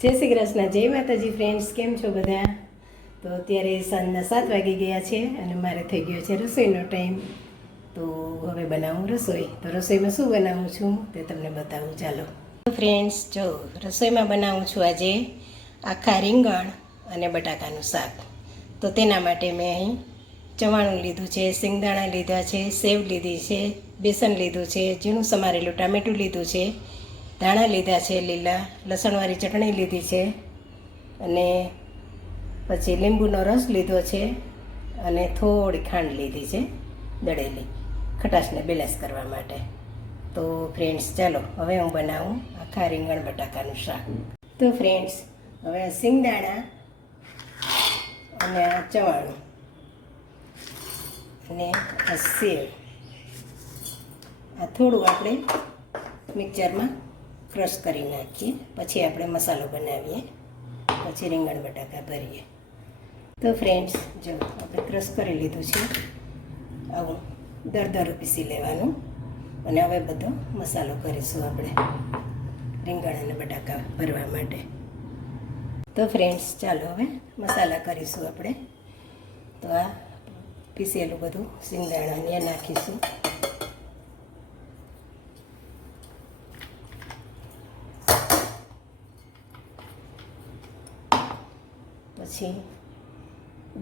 જય શ્રી કૃષ્ણ, જય માતાજી ફ્રેન્ડ્સ, કેમ છો બધા? તો અત્યારે સાંજના 7 વાગી ગયા છે અને મારે થઈ ગયો છે રસોઈનો ટાઈમ. તો હવે બનાવું રસોઈ. તો રસોઈમાં શું બનાવું છું તે તમને બતાવું, ચાલો. ફ્રેન્ડ્સ, જો રસોઈમાં બનાવું છું આજે આખા રીંગણ અને બટાકાનું શાક. તો તેના માટે મેં અહીં ચવાણું લીધું છે, સિંગદાણા લીધા છે, સેવ લીધી છે, બેસન લીધું છે, ઝીણું સમારેલું ટામેટું લીધું છે, ધાણા લીધા છે લીલા, લસણવાળી ચટણી લીધી છે અને પછી લીંબુનો રસ લીધો છે અને થોડી ખાંડ લીધી છે દળેલી, ખટાશને બેલેન્સ કરવા માટે. તો ફ્રેન્ડ્સ, ચાલો હવે હું બનાવું આખા રીંગણ બટાકાનું શાક. તો ફ્રેન્ડ્સ, હવે સિંગદાણા અને આ ચવાણું અને આ સેવ આ થોડું આપણે મિક્સરમાં ક્રશ કરી નાખીએ, પછી આપણે મસાલો બનાવીએ, પછી રીંગણ બટાકા ભરીએ. તો ફ્રેન્ડ્સ, જો આપણે ક્રશ કરી લીધું છે, આવું દરદરું પીસી લેવાનું અને હવે બધો મસાલો કરીશું આપણે રીંગણ અને બટાકા ભરવા માટે. તો ફ્રેન્ડ્સ, ચાલો હવે મસાલા કરીશું આપણે. તો આ પીસેલું બધું સિંગદાણા અહીંયા નાખીશું. પછી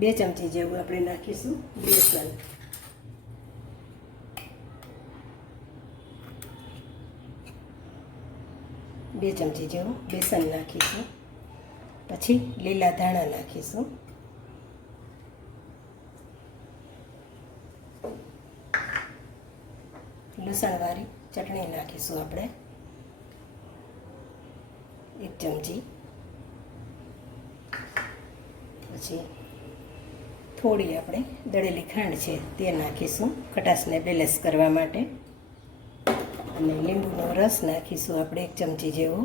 2 ચમચી જેવું આપણે નાખીશું બેસન. બે ચમચી જેવું બેસન નાખીશું. પછી લીલા ધાણા નાખીશું. લસણવાળી ચટણી નાખીશું આપણે 1 ચમચી. પછી થોડી આપણે દળેલી ખાંડ છે તે નાખીશું ખટાશને બેલેન્સ કરવા માટે. અને લીંબુનો રસ નાખીશું આપણે 1 ચમચી જેવો.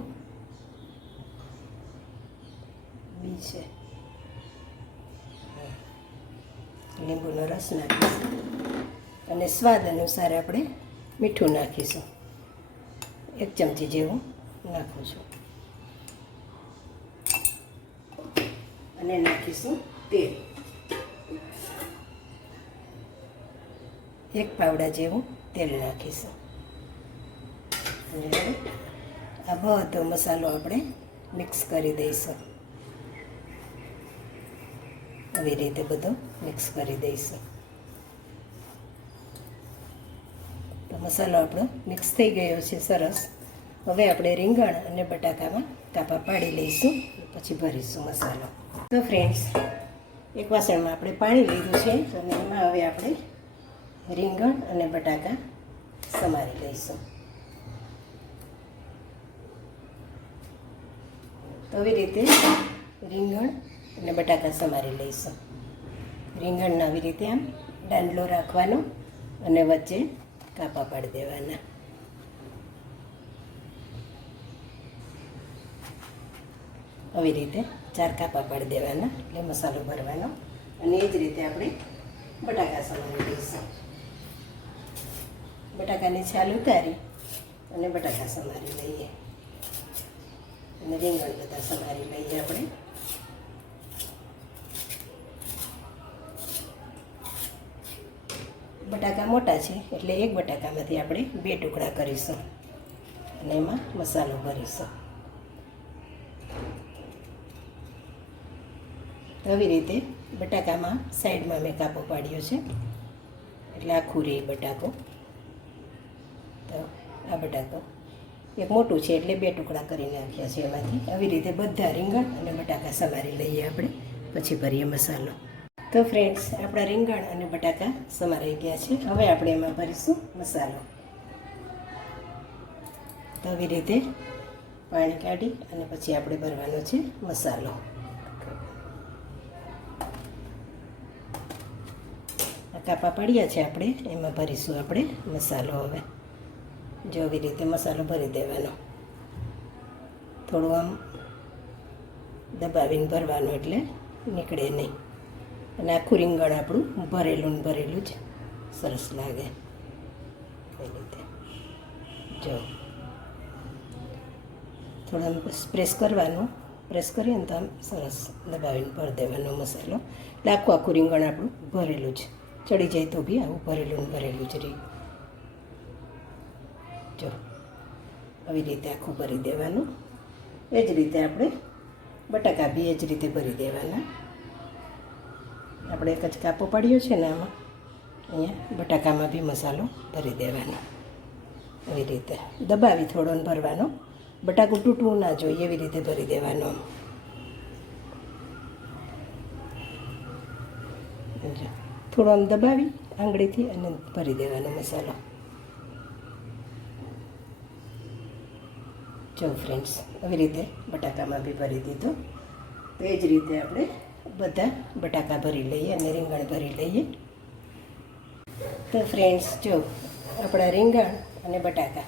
બી છે, લીંબુનો રસ નાખીશું અને સ્વાદ અનુસાર આપણે મીઠું નાખીશું. 1 ચમચી જેવું નાખું છું. અને નાખીશું તેલ, 1 પાવડા જેવું તેલ નાખીશું. અને આ બધો મસાલો આપણે મિક્સ કરી દઈશું. આવી રીતે બધો મિક્સ કરી દઈશું. તો મસાલો આપણો મિક્સ થઈ ગયો છે સરસ. હવે આપણે રીંગણ અને બટાકામાં કાપા પાડી લઈશું, પછી ભરીશું મસાલો. તો ફ્રેન્ડ્સ, એક વાસણમાં આપણે પાણી લીધું છે અને એમાં હવે આપણે રીંગણ અને બટાકા સમારી લઈશું. તો આવી રીતે રીંગણ અને બટાકા સમારી લઈશું. રીંગણના આવી રીતે આમ દાંડલો રાખવાનો અને વચ્ચે કાપા પાડી દેવાના. આવી રીતે 4 કાપા પાડી દેવાના, એટલે મસાલો ભરવાનો. અને એ જ રીતે આપણે બટાકા સમારી લઈશું. બટાકાની છાલ ઉતારી અને બટાકા સમારી લઈએ અને રીંગણ બધા સમારી લઈએ આપણે. બટાકા મોટા છે એટલે 1 બટાકામાંથી આપણે 2 ટુકડા કરીશું અને એમાં મસાલો ભરીશું. આવી રીતે બટાકામાં સાઈડમાં મેં કાપો પાડ્યો છે એટલે આખું રહે બટાકો. તો આ બટાકો એક મોટું છે એટલે 2 ટુકડા કરી નાખ્યા છે એમાંથી. આવી રીતે બધા રીંગણ અને બટાકા સમારી લઈએ આપણે, પછી ભરીએ મસાલો. તો ફ્રેન્ડ્સ, આપણા રીંગણ અને બટાકા સમારાઈ ગયા છે. હવે આપણે એમાં ભરીશું મસાલો. તો આવી રીતે પાણી કાઢી અને પછી આપણે ભરવાનો છે મસાલો. કાપા પાડ્યા છે આપણે, એમાં ભરીશું આપણે મસાલો. હવે જો આવી રીતે મસાલો ભરી દેવાનો. થોડું આમ દબાવીને ભરવાનું એટલે નીકળે નહીં. અને આખું રીંગણ આપણું ભરેલું ને ભરેલું જ સરસ લાગે. એ રીતે જો થોડું પ્રેસ કરવાનું પ્રેસ કરીએ ને તો આમ સરસ દબાવીને ભરી દેવાનો મસાલો. એટલે આખું આખું રીંગણ આપણું ભરેલું જ ચડી જાય તો બી આવું ભરેલું ને ભરેલું જ રહે. જો આવી રીતે આખું ભરી દેવાનું. એ જ રીતે આપણે બટાકા બી એ જ રીતે ભરી દેવાના. આપણે એક જ કાપો પાડ્યો છે ને આમાં, અહીંયા બટાકામાં બી મસાલો ભરી દેવાનો. એવી રીતે દબાવી થોડો ભરવાનો. બટાકું તૂટવું ના જોઈએ એવી રીતે ભરી દેવાનો. થોડો આમ દબાવી આંગળીથી અને ભરી દેવાનો મસાલો. જો ફ્રેન્ડ્સ, આવી રીતે બટાકામાં બી ભરી દીધો. તો એ જ રીતે આપણે બધા બટાકા ભરી લઈએ અને રીંગણ ભરી લઈએ. તો ફ્રેન્ડ્સ, જો આપણા રીંગણ અને બટાકા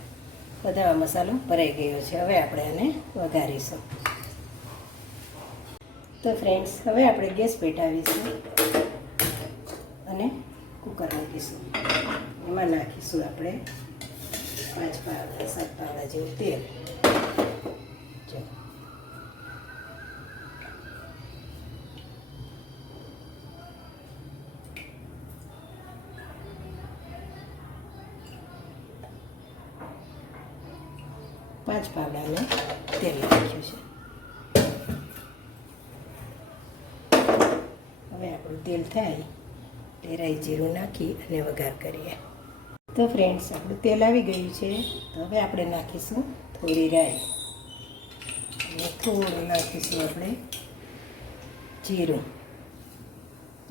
બધામાં મસાલો ભરાઈ ગયો છે. હવે આપણે આને વઘારીશું. તો ફ્રેન્ડ્સ, હવે આપણે ગેસ પેટાવીશું અને કુકર મૂકીશું. એમાં નાખીશું આપણે 5 પાવડા 7 પાવડા જેવું તેલ. જો 5 પાવડા મેં તેલ નાખ્યું છે. હવે આપણું તેલ થાય તે રાઈ જીરું નાખી અને વઘાર કરીએ. તો ફ્રેન્ડ્સ, આપણું તેલ આવી ગયું છે. તો હવે આપણે નાખીશું થોડી રાઈ અને થોડું નાખીશું આપણે જીરું.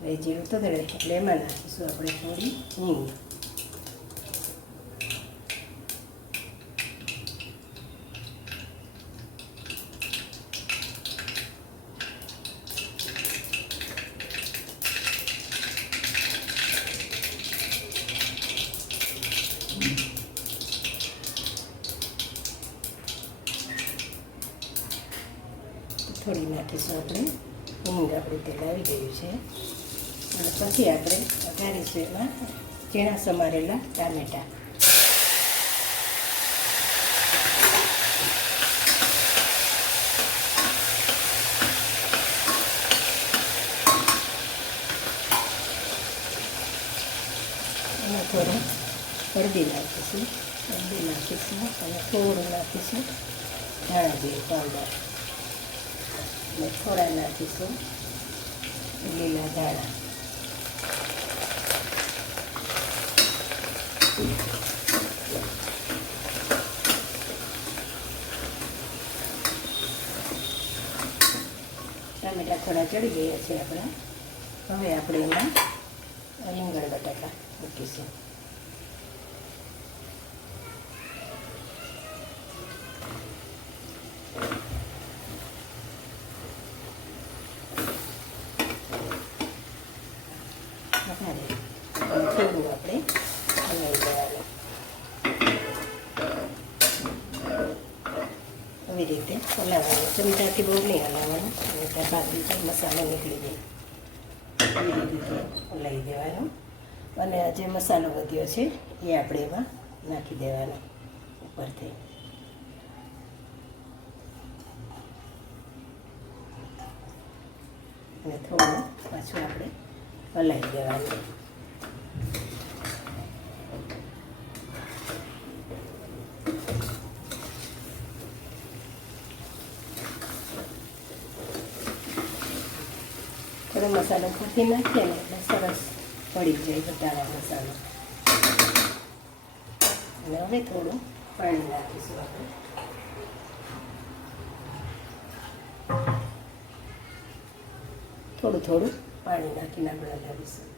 રાઈ જીરું તતડે એટલે એમાં નાખીશું આપણે થોડી હિંગ. થોડી નાખીશું આપણે હિંગ. આપણું તેલ આવી ગયું છે અને પછી આપણે વઘારીશું એમાં ઝીણા સમારેલા ટામેટાં. અને થોડું હળદી નાખીશું અને થોડું નાખીશું ધાણા જીરું પાવડર. અને થોડા નાખીશું લીલા ધાણા. ટામેટા થોડા ચડી ગયા છે આપણા. હવે આપણે એમાં રીંગણ બટાકા મૂકીશું. થોડું આપણે હલાવી દેવાનું. આવી રીતે હલાવવાનું. ચમચાથી બહુ નહીં હલાવવાનું, ત્યારબાદ બીજો મસાલો નીકળી જાય. એવી રીતે હલાવી દેવાનો. અને જે મસાલો વધ્યો છે એ આપણે એમાં નાખી દેવાનો ઉપરથી. અને થોડું પાછું આપણે હલાવી દેવાનું. થોડો મસાલો ફૂટી નાખીએ ને એટલે સરસ પડી જાય બટાકા મસાલો. અને હવે થોડું પાણી નાખીશું આપણે. થોડું પાણી નાખીને આપણે હલાવીશું.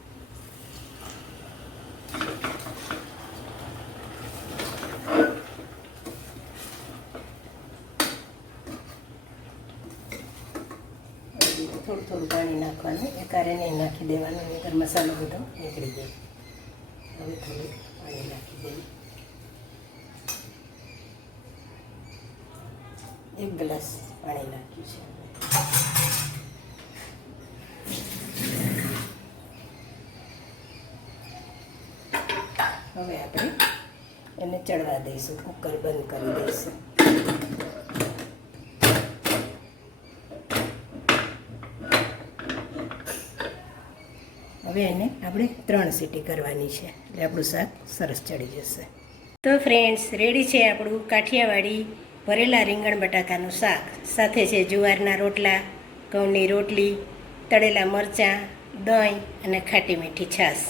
થોડું પાણી નાખવાનું. એકારે નહીં નાખી દેવાનું, નહીંતર મસાલો બધો નીકળી જાય. હવે થોડું પાણી નાખી દઈએ. 1 ગ્લાસ પાણી નાખ્યું છે. હવે આપણે એને ચડવા દઈશું. કુકર બંધ કરી દઈશું. હવે એને આપણે 3 સીટી કરવાની છે એટલે આપણું શાક સરસ ચડી જશે. તો ફ્રેન્ડ્સ, રેડી છે આપણું કાઠિયાવાડી ભરેલા રીંગણ બટાકાનું શાક. સાથે છે જુવારના રોટલા, ઘઉંની રોટલી, તળેલા મરચાં, દહીં અને ખાટી મીઠી છાશ.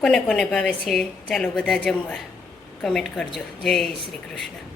કોને કોને ભાવે છે ચાલો બધા જમવા. કમેન્ટ કરજો. જય શ્રી કૃષ્ણ.